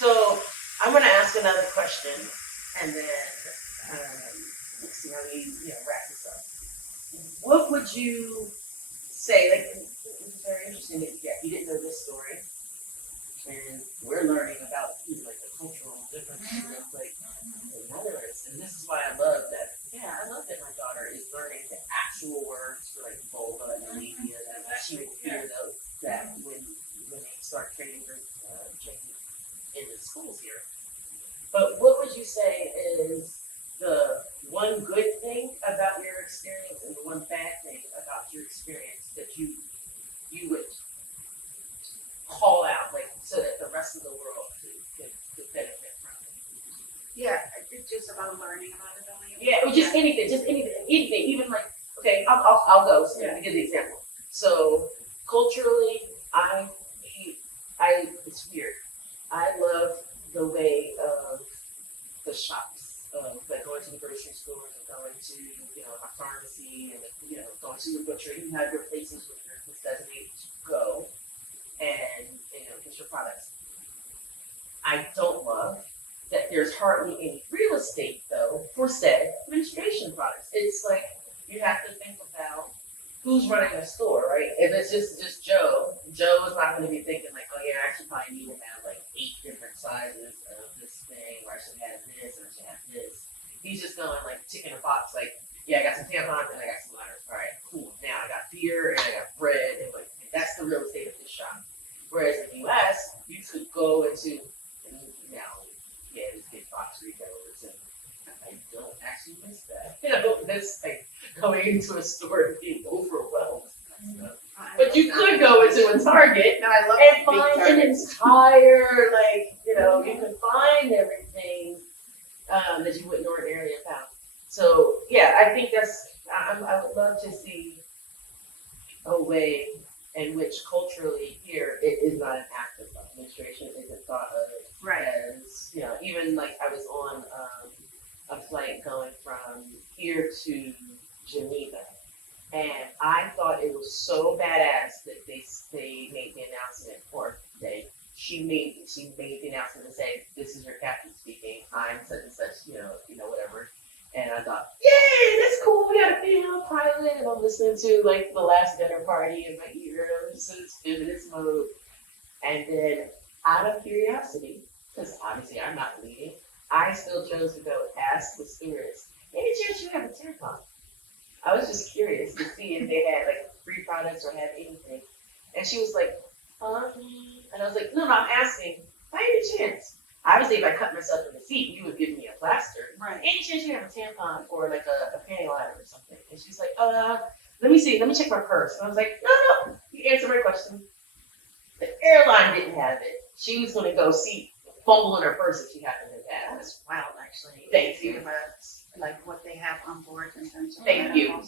So I'm going to ask another question, and then let's see how we wrap this up. What would you say? Like, it's very interesting that you didn't know this story, and we're learning about like the cultural differences of like ignorance, and this is why I love that. Yeah, I love that my daughter is learning the actual words for like vulva and labia, that she would hear those that when they start training her in the schools here. But what would you say is the one good thing about your experience and the one bad thing about your experience that you would call out, like, so that the rest of the world could benefit from it? Yeah, it's just about learning about it. Yeah, or just anything, even like, okay, I'll go to give the example. So culturally, it's weird. I love the way of the shops, like going to the grocery store and going to a pharmacy and going to your butcher. You have your places where you're designated to go and get your products. I don't love that there's hardly any real estate though for said menstruation products. It's like you have to think about who's running the store, right? If it's just Joe is not going to be thinking like, oh yeah, I should probably need to have like 8 different sizes of this thing, or I should have this, or I should have this. He's just going like ticking a box, like, yeah, I got some tampons and I got some liners. All right, cool. Now I got beer and I got bread, and like that's the real estate of this shop. Whereas in the US, you could go into these big box retailers, and I don't actually miss that. I don't miss like going into a store and being overwhelmed. But you could go into a Target and find an entire, like, you can find everything that you wouldn't ordinarily have found. So, yeah, I think I would love to see a way in which culturally here it is not an afterthought. Menstruation isn't thought of as, even like I was on a flight going from here to Geneva, and I thought it was so badass that they made the announcement, or she made the announcement and say, "This is your captain speaking. I'm such and such, whatever." And I thought, yay, that's cool. We got a female pilot, and I'm listening to like The Last Dinner Party in my ear. I'm just in this feminist mode, and then out of curiosity, because obviously I'm not leading, I still chose to go ask the stewardess, any chance you have a tampon? I was just curious to see if they had like free products or had anything. And she was like, and I was like, no, I'm asking, by any chance? Obviously, if I cut myself in the seat, you would give me a plaster. Right. Any chance you have a tampon or like a panty liner or something? And she's like, let me see, let me check my purse. And I was like, no, you answered my question. The airline didn't have it. She was going to go fumble in her purse if she happened to have it. That's wild, actually. Thank you. Like what they have on board in terms of Thank you. Right?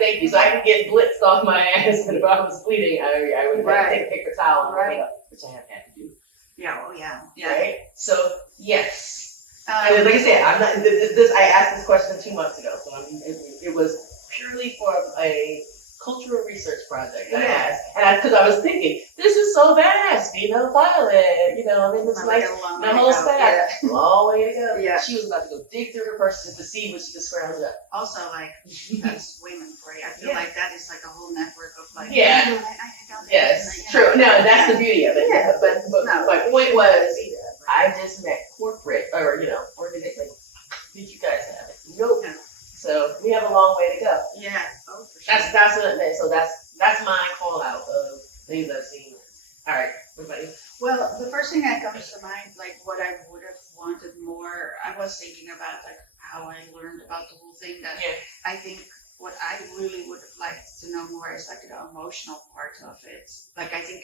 Thank you. So I can get blitzed off my ass, and if I was bleeding, I would have to take a paper towel and wipe it up, which I have had to do. Yeah, oh yeah. Right? So, yes. And like I said, I'm not, I asked this question 2 months ago, so it was purely for a cultural research project. I asked, and because I was thinking, this is so badass, female pilot, it's like the whole staff, long way to go. Yeah. She was about to go dig through her purse just to see what she could scrounge up. Also, like, that's women for you. I feel like that is like a whole network of like, yeah. Yes, true. No, that's the beauty of it. Yeah. But my point was, I just met corporate, or did you guys have it? Nope. No. So we have a long way to go. Yeah. Oh, for sure. That's what it meant. So that's my call out of things I've seen. All right, what about you? Well, the first thing that comes to mind, like what I would have wanted more, I was thinking about like how I learned about the whole thing. That I think what I really would have liked to know more is like the emotional part of it. Like I think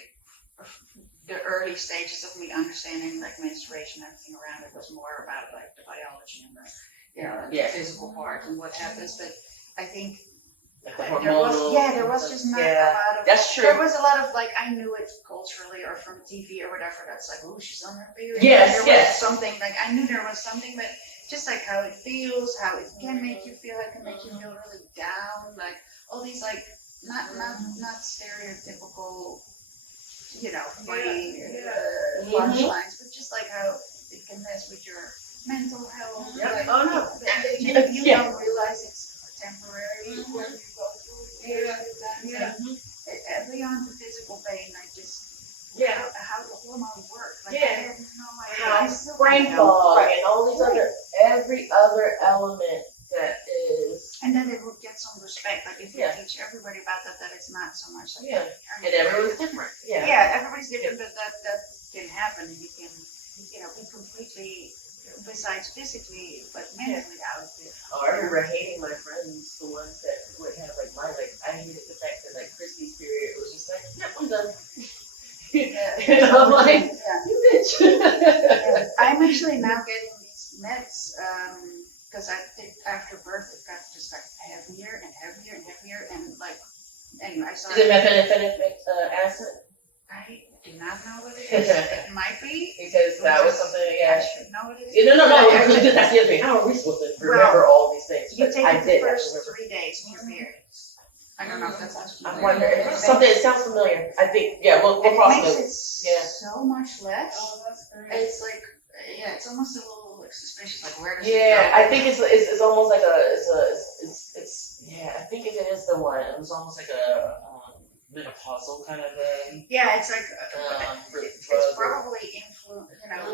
the early stages of me understanding like menstruation and everything around it was more about like the biology and the physical part and what happens. But I think there was just not a lot of. That's true. There was a lot of like I knew it culturally or from TV or whatever. That's like, oh, she's on her period. Yes, was something like I knew there was something, but just like how it feels, how it can make you feel, it can make you feel really down, like all these like not stereotypical, funny punchlines, but just just like how it can mess with your mental health. Yeah. Like, Oh no. and you don't realize it's temporary when you go through periods of time. Yeah. Beyond the physical pain, I just how the hormones work. Like, Yeah. I have no idea. How I still brain don't know. fog Right. and all these every other element that is. And then it would get some respect. Like if you Yeah. teach everybody about that it's not so much like Yeah. And everyone's different. Yeah. Yeah, everybody's different, but that can happen, and you can, be completely, besides physically, but mentally out of it. Oh, I remember hating my friends, the ones that would have I hated the fact that Christy's period was just like, yep, I'm done. And I'm like, you bitch. I'm actually now getting these meds, because I think after birth it got just like heavier and heavier and heavier, and like, anyway, I Is started. it methamphetamine acid? I do not know what it is. It might be. Because that was something, I should know what it is. Yeah, no. That's the other thing. How are we supposed to remember all these things? You But take I it the did. first I remember. 3 days of your periods. I don't know if that sounds I familiar. wonder. It's something. It sounds familiar. I think. Yeah. We'll And it cross makes those. it Yeah. so much less. Oh, that's great. It's like, it's almost a little like suspicious. Like, where does Yeah, it go? I think it's almost like it's yeah, I think it is the one. It was almost like a menopausal kind of a Yeah, it's like it's it's probably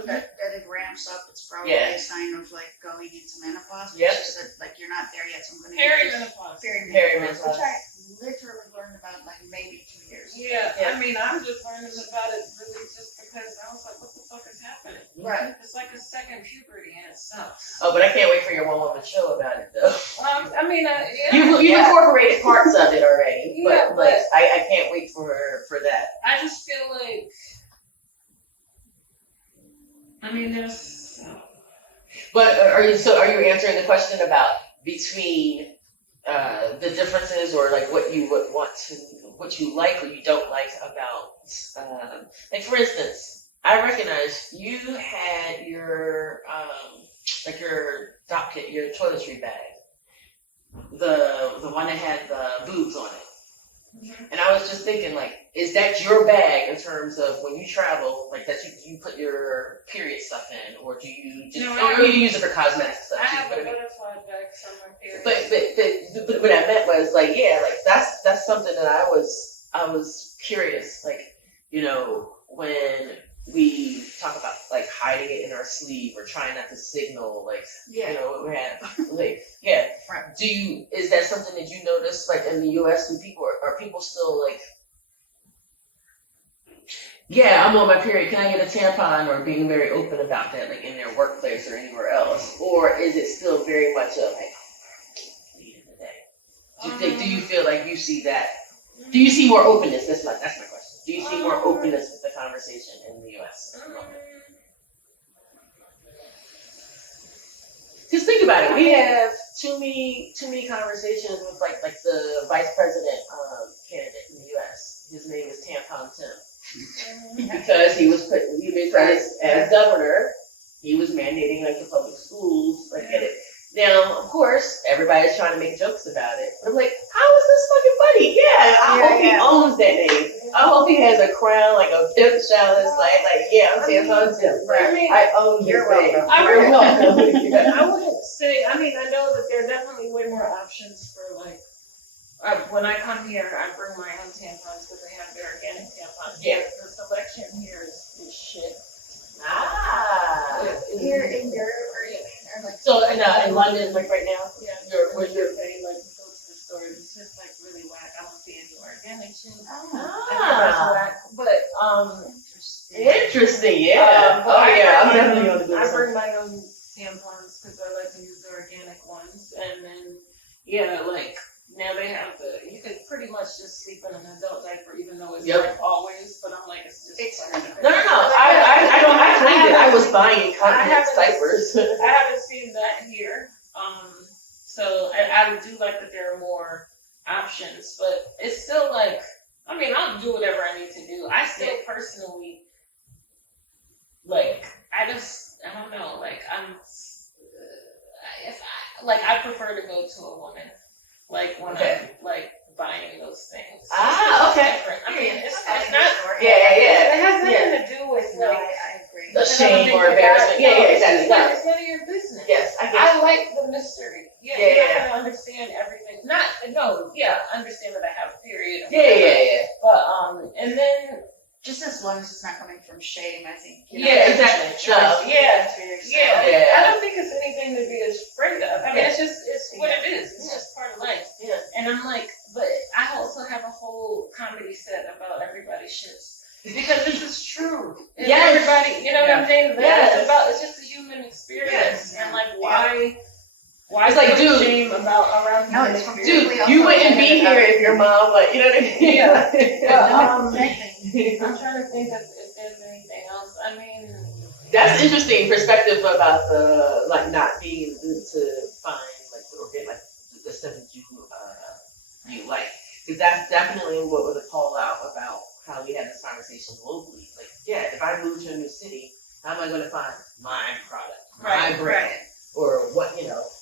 that it ramps up. It's probably a sign of like going into menopause. Yep. It's just that like you're not there yet, so I'm gonna Perimenopause. Perimenopause, which I literally learned about like maybe 2 years. Yeah, Yeah. I mean, I'm just learning about it really just because I was like, what the fuck is happening? Right. It's like a second puberty and it sucks. Oh, but I can't wait for your one-woman show about it though. I mean, You've incorporated parts of it already, Yeah, but like I can't wait for that. I just feel like, I mean, there's. But are you answering the question about between the differences, or like what you would want to, what you like or you don't like about, like for instance, I recognize you had your like your doc kit, your toiletry bag, the one that had the boobs on it. And I was just thinking, like, is that your bag in terms of when you travel, like that you put your period stuff in, or do you just, or you use it for cosmetic stuff I too? have But a I mean, butterfly bag somewhere here. but what I meant was like, yeah, like that's something that I was curious, like, when we talk about like hiding it in our sleeve or trying not to signal, like, what we have, like, yeah. Right. Is that something that you notice, like in the U.S. Do people are people still like, yeah, I'm on my period, can I get a tampon, or being very open about that, like in their workplace or anywhere else, or is it still very much a like, lead in the day? Do you feel like you see that? Do you see more openness? That's my question. Do you see more openness with the conversation in the U.S. at the moment? Just think about it. We have too many conversations with like the vice president candidate in the U.S. His name is Tampon Tim, because he was as governor. He was mandating like the public schools, like get it. Now, of course, everybody's trying to make jokes about it. But I'm like, how is this fucking funny? Yeah, I hope he owns that name. I hope he has a crown, like a pimp chalice, like yeah, I'm Tampon Tim. Right. I mean, I own You're this thing. welcome. You're welcome. Yeah. I wouldn't say, I mean, I know that there are definitely way more options for like, when I come here, I bring my own tampons because they have their organic tampons. Yeah. The selection here is shit. Here in Europe, or like So in London, like right now, Yeah. where's your They like go to the store, it's just like really whack. I don't see any organic shit. oh, I think that's whack. But interesting, yeah. but I'm definitely gonna do I this. bring my own tampons because I like to use the organic ones, and then like now they have you can pretty much just sleep in an adult diaper, even though it's like always. But I'm like, it's just No. I claimed it. I was buying continence diapers. I haven't seen that here. So I do like that there are more options, but it's still like, I mean, I'll do whatever I need to do. I still personally, like, I don't know, like, I prefer to go to a woman, like, when I'm, like, buying those things. Okay. Different. I mean, it's not, Yeah. it has nothing to do with, no, like, I agree. a shame or embarrassment. Yeah, exactly. No. It's none of your business. Yes, I get I like the mystery. Yeah, Yeah, you're yeah. not gonna understand everything. Understand that I have a period. Yeah. But and then Just as long as it's not coming from shame, I think. Yeah, exactly. Choice. Yeah. For yourself. I don't think it's anything to be afraid of. I mean, Yeah. it's what it is. It's just part of life. Yeah. And I'm like, but I also have a whole comedy set about everybody's shits. Because this is true. And Yes. everybody, you know what I'm saying? Yes. It's just a human experience. Yes. And like, why It's like, put dude. shame around No, human it's experience? Dude, you wouldn't be here if your mom, like, you know what I mean? Yeah. Exactly. I'm trying to think if there's anything else. I mean, That's interesting perspective about the, like, not being able to find, like, or get, like, the stuff that you like. Because that's definitely what was a call out about how we had this conversation globally. Like, yeah, if I move to a new city, how am I going to find my product, my brand, or what,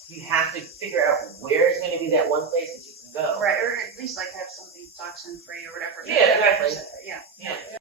you have to figure out where is going to be that one place that you can go. Right, or at least like have something toxin free or whatever. Yeah, exactly. Yeah. Yeah.